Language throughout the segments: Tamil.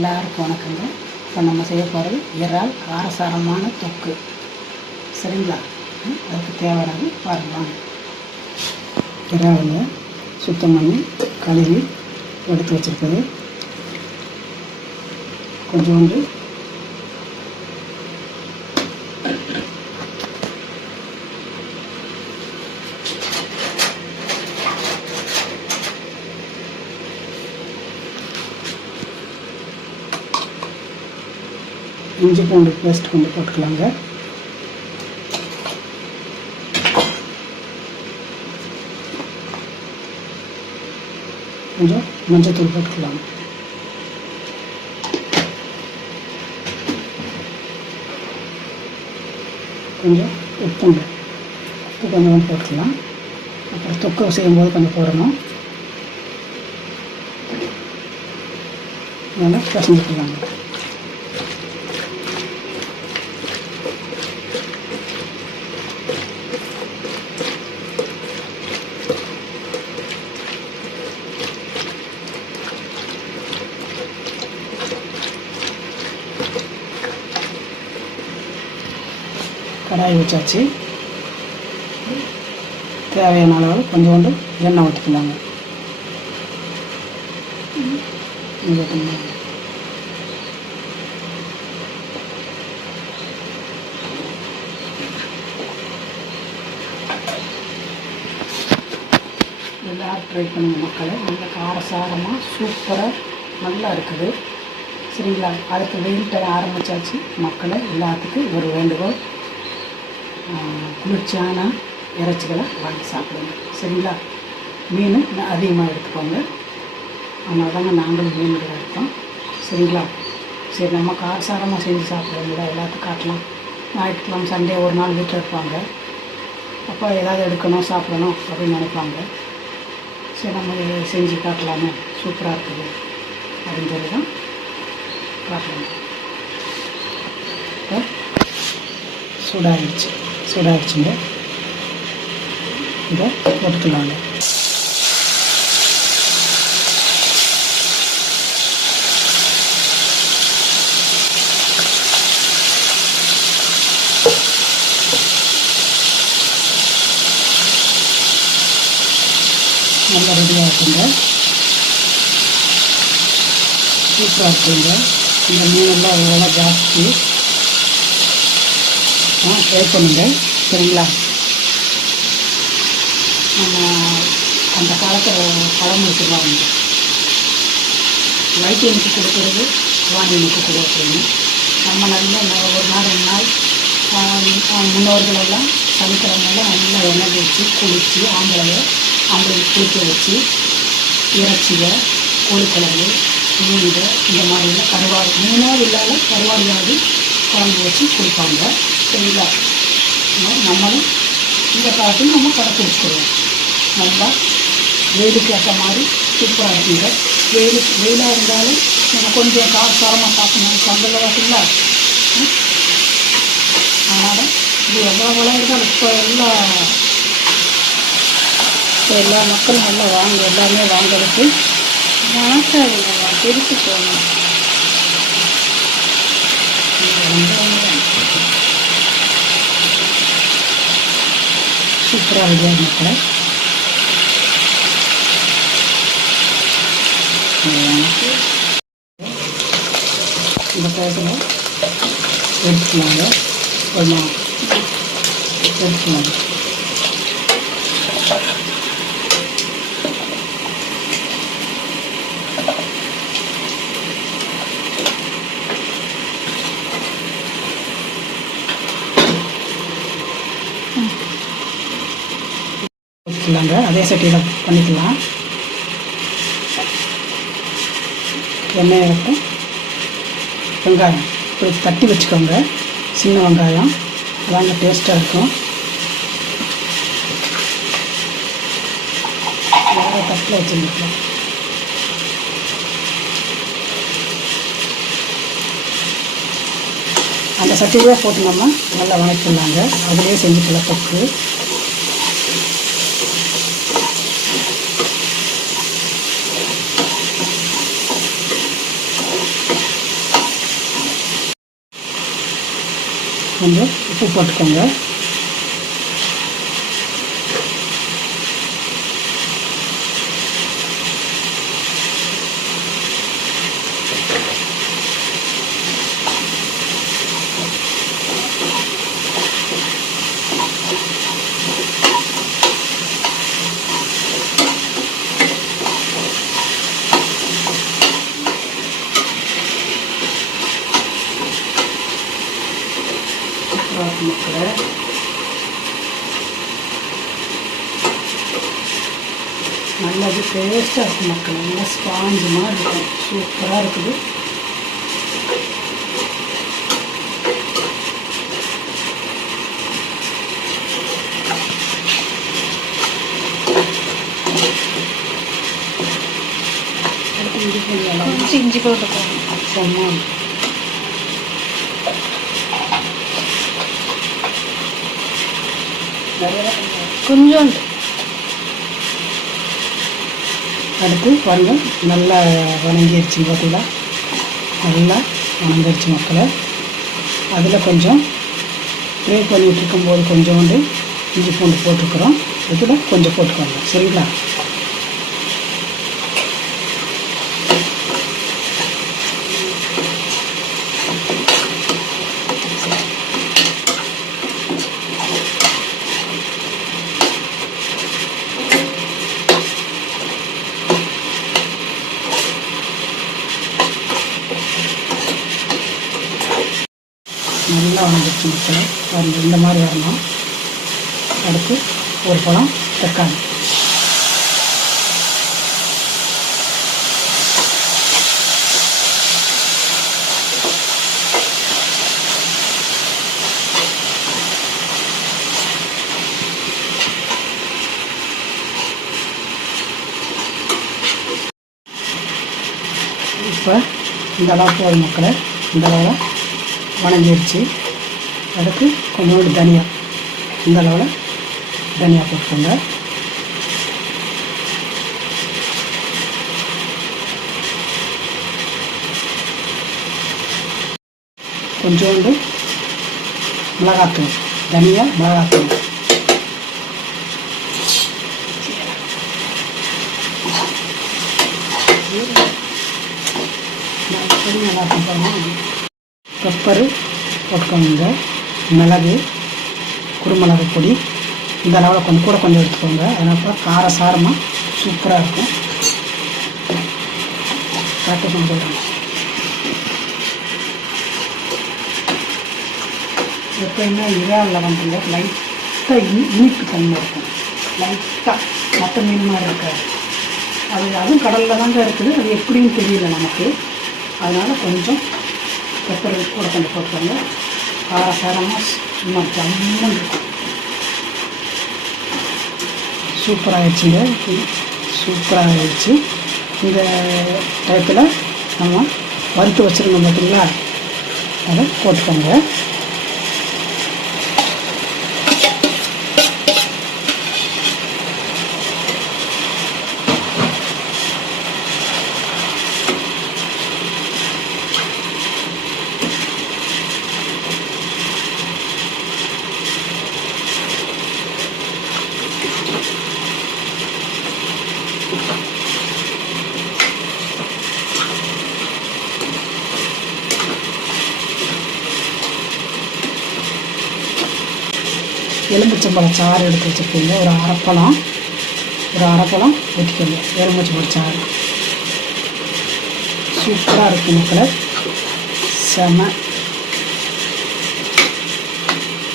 எல்லாருக்கும் வணக்கங்க. இப்போ நம்ம செய்ய போகிறது இறால் காரசாரமான தொக்கு. சரிங்களா? அதுக்கு தேவையானது பாருங்கள். இறாலை சுத்தம் பண்ணி கழுவி எடுத்து வச்சுருக்குது. கொஞ்சோண்டு இஞ்சி பூண்டு பேஸ்ட் கொஞ்சம் போட்டுக்கலாங்க. கொஞ்சம் மஞ்சத்தூள் போட்டுக்கலாம். கொஞ்சம் உப்பு கொஞ்சம் போட்டுக்கலாம். அப்புறம் தொக்கு செய்யும்போது கொஞ்சம் போடணும். நல்லா பிசைஞ்சுக்கலாங்க. கடாய் வச்சாச்சு. தேவையான அளவு கொஞ்சோண்டு எண்ணெய் ஊற்றிக்கலாங்க. எல்லோரும் ட்ரை பண்ணுங்க மக்களை. நல்ல காரசாரமாக சூப்பராக நல்லா இருக்குது. சரிங்களா? அடுத்து வெயில் டைம் ஆரம்பித்தாச்சு மக்களை. எல்லாத்துக்கும் ஒரு வேண்டுகோள், குளிர்ச்சியான இறைச்சிகளை வாங்கி சாப்பிடுங்க. சரிங்களா? மீன் அதிகமாக எடுத்துக்கோங்க. அதனால தாங்க நாங்களும் மீன்களை எடுத்தோம். சரிங்களா? சரி, நம்ம காரசாரமாக செஞ்சு சாப்பிட்றோம்ல, எல்லாத்துக்கும் காட்டலாம். ஞாயிற்றுக்கிழமை சண்டே ஒரு நாள் வீட்டில் இருப்பாங்க. அப்போ ஏதாவது எடுக்கணும் சாப்பிடணும் அப்படின்னு நினைப்பாங்க. சரி, நம்ம செஞ்சு காட்டலாமே, சூப்பராக இருக்குது அப்படின்னு சொல்லி தான் காட்டலாம். இப்போ சூடாகிடுச்சுங்க. இதை போட்டுக்கலாங்க. நல்லா ரெடியாக இருக்குங்க. சூப்பராக இருக்குங்க. இந்த மீனெல்லாம் எவ்வளோ ஜாஸ்தி ட்ரை பண்ணுங்க. சரிங்களா? நம்ம அந்த காலத்தில் பழம் வச்சுருவாங்க, வைத்தியனுக்கு கொடுக்குறது வாணியனுக்கு கொடுக்குறேன்னு. நம்ம நல்ல ஒரு நாள் 2 நாள் முன்னோர்களெல்லாம் சனிக்கிழமெல்லாம் நல்லா எண்ணெய் வச்சு குளித்து ஆம்பளை குளிக்க வச்சு இறைச்சியை கோழிக்கிழங்கு மீன்கள் இந்த மாதிரிலாம் கருவாடு மீனாக இல்லாத கருவாடியாவது குழம்பு வச்சு கொடுப்பாங்க. சரிங்களா? நம்மளும் இந்த காலத்தில் நம்ம கடைப்பிடிச்சிக்கிறோம். நல்லா வெயிலுக்கு ஏற்ற மாதிரி சூப்பராக இருக்குங்க. வெயிலாக இருந்தாலும் நம்ம கொஞ்சம் காரசாரமாக சாப்பிடணும். சந்தையில் பார்த்தீங்களா? அதனால் இது எவ்வளோ இருந்தாலும் இப்போ எல்லா மக்களும் நல்லா எல்லாமே வாங்கிறதுக்கு மனசாக பிரித்து போகணும். சூப்பராக ரெடியாக மக்களை. இந்த பழத்தில் எடுத்துக்கலாங்க. கொஞ்சம் எடுத்துக்கலாங்க. அதே சட்டியில் பண்ணிக்கலாம். எண்ணெய் விட்டு வெங்காயம் இப்படி தட்டி வச்சுக்கோங்க. சின்ன வெங்காயம் அதாங்க டேஸ்ட்டாக இருக்கும். வேறு தட்டில் வச்சுருக்கலாம். அந்த சட்டியிலே போட்டு நம்ம நல்லா வணக்கிடலாங்க. அதிலே செஞ்சுக்கலாம் தொக்கு. கொஞ்சம் உப்பு போட்டுக்கோங்க. மக்களை நல்லது டேஸ்ட்டாக இருக்கும் மக்கள். நல்லா ஸ்பாஞ்சு மாதிரி இருக்கும். சூப்பராக இருக்குது. இஞ்சி போட்டுக்கோங்க. சும்மா கொஞ்சோண்டு அடுத்து பாருங்கள், நல்லா வணங்கிடுச்சு. பார்த்தீங்களா, நல்லா வணங்கிடுச்சு மக்களை. அதில் கொஞ்சம் ஃப்ரை பண்ணிகிட்டு இருக்கும்போது கொஞ்சோண்டு இஞ்சி பூண்டு போட்டுருக்குறோம். இதில் கொஞ்சம் போட்டுக்கோங்க. சரிங்களா? நல்லா வந்துடுச்சு மக்களை. பாருங்கள், இந்த மாதிரி வரணும். அடுத்து ஒரு பழம் தக்காளி. இப்போ இந்த அளவு போதும் மக்களை. இந்த அளவில் வணங்கிடுச்சு. அதுக்கு கொஞ்சோண்டு தனியா, இந்த அளவில் தனியா போட்டுக்கோங்க. கொஞ்சோண்டு மிளகாத்தூள், தனியா மிளகாத்தூள். நல்லா போட்டுக்கோங்க. பெப்பரு போட்டுக்கோங்க. மிளகு, குருமிளகு பொடி இந்த அளவில் கொஞ்சம் எடுத்துக்கோங்க. அதனால் கார சாரமாக சூப்பராக இருக்கும். கரெக்டாக சொல்கிறேன். எப்போயுமே இறாலில் வந்துங்க லைட்டாக இனிப்பு தன்மை இருக்கும். லைட்டாக மற்ற மீன் மாதிரி இருக்காது. அதுவும் கடலில் தாங்க இருக்குது. அது எப்படின்னு தெரியல நமக்கு. அதனால் கொஞ்சம் பெப்பர் கூட கொஞ்சம் போட்டுக்கோங்க. காரசாரமாக சும்மா ஜம்முன்னு இருக்கும். சூப்பராகிடுச்சுங்க. சூப்பராகிடுச்சு. இந்த டயத்தில் நம்ம வறுத்து வச்சுருந்தோம் பார்த்தீங்களா, அதை போட்டுக்கோங்க. எலுமிச்சம்பழம் சாறு எடுத்து வச்சுருக்கீங்க. ஒரு அரைப்பழம் ஊற்றிக்கோங்க. எலுமிச்சம்பழம் சாறு சூப்பராக இருக்கும் மக்களை. செம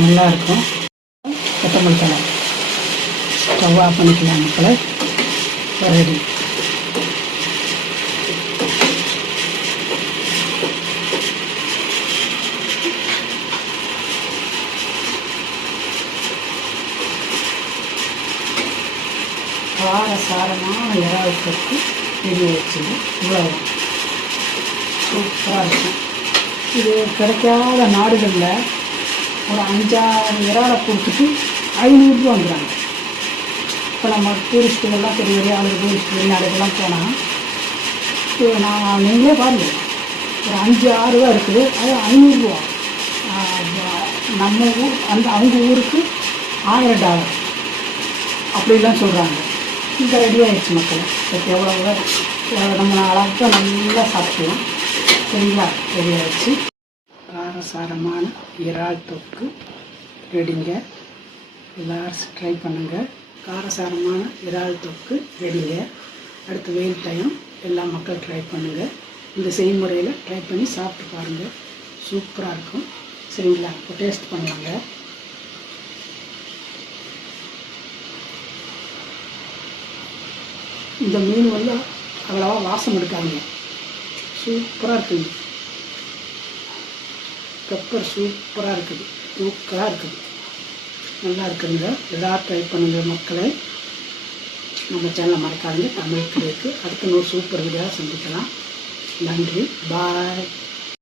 நல்லா இருக்கும். கொத்தமல்லி தழை ஸ்டவ் ஆஃப் பண்ணிக்கலாம் மக்களை. ரெடி. காரசாரமாக இறால் தொக்கு ரெடி வச்சுது. இவ்வளோ சூப்பராக இருக்கும். இது கிடைக்காத நாடுகளில் ஒரு 5-6 இறாலை கொடுத்துட்டு 500 ரூபா வந்துடுறாங்க. இப்போ நம்ம டூரிஸ்ட்டுகள்லாம் பெரிய பெரிய ஆளுக்கு டூரிஸ்ட் வெளிநாடுகள்லாம் போனால் நீங்களே பாருங்கள், ஒரு 5-6 ரூபா இருக்குது. அது 500 ரூபா. நம்ம ஊர் அவங்க ஊருக்கு $1000 அப்படிலாம் சொல்கிறாங்க. இந்த ரெடி ஆகிடுச்சு மக்கள். இப்போ எவ்வளோ நம்ம அளவுக்கு நல்லா சாப்பிடலாம். சரிங்களா? ரெடி ஆகிடுச்சு. காரசாரமான இறால் தொக்கு ரெடிங்க. எல்லோரும் ட்ரை பண்ணுங்கள். காரசாரமான இறால் தொக்கு ரெடிங்க. அடுத்து வெயில் டைம் எல்லா மக்கள் ட்ரை பண்ணுங்கள். இந்த செய்முறையில் ட்ரை பண்ணி சாப்பிட்டு பாருங்கள். சூப்பராக இருக்கும். சரிங்களா? இப்போ டேஸ்ட் பண்ணுவாங்க. இந்த மீன் வந்து அவ்வளவா வாசம் எடுக்காதுங்க. சூப்பராக இருக்குங்க. பெப்பர் சூப்பராக இருக்குது. தூக்கலாக இருக்குது. நல்லா இருக்குங்க. எல்லோரும் ட்ரை பண்ணுங்கள் மக்களை. நம்ம சேனலை மறக்காதீங்க. தமிழ் கிடைக்கு அடுத்த ஒரு சூப்பர் வீடியோவாக சந்திக்கலாம். நன்றி. பாய்.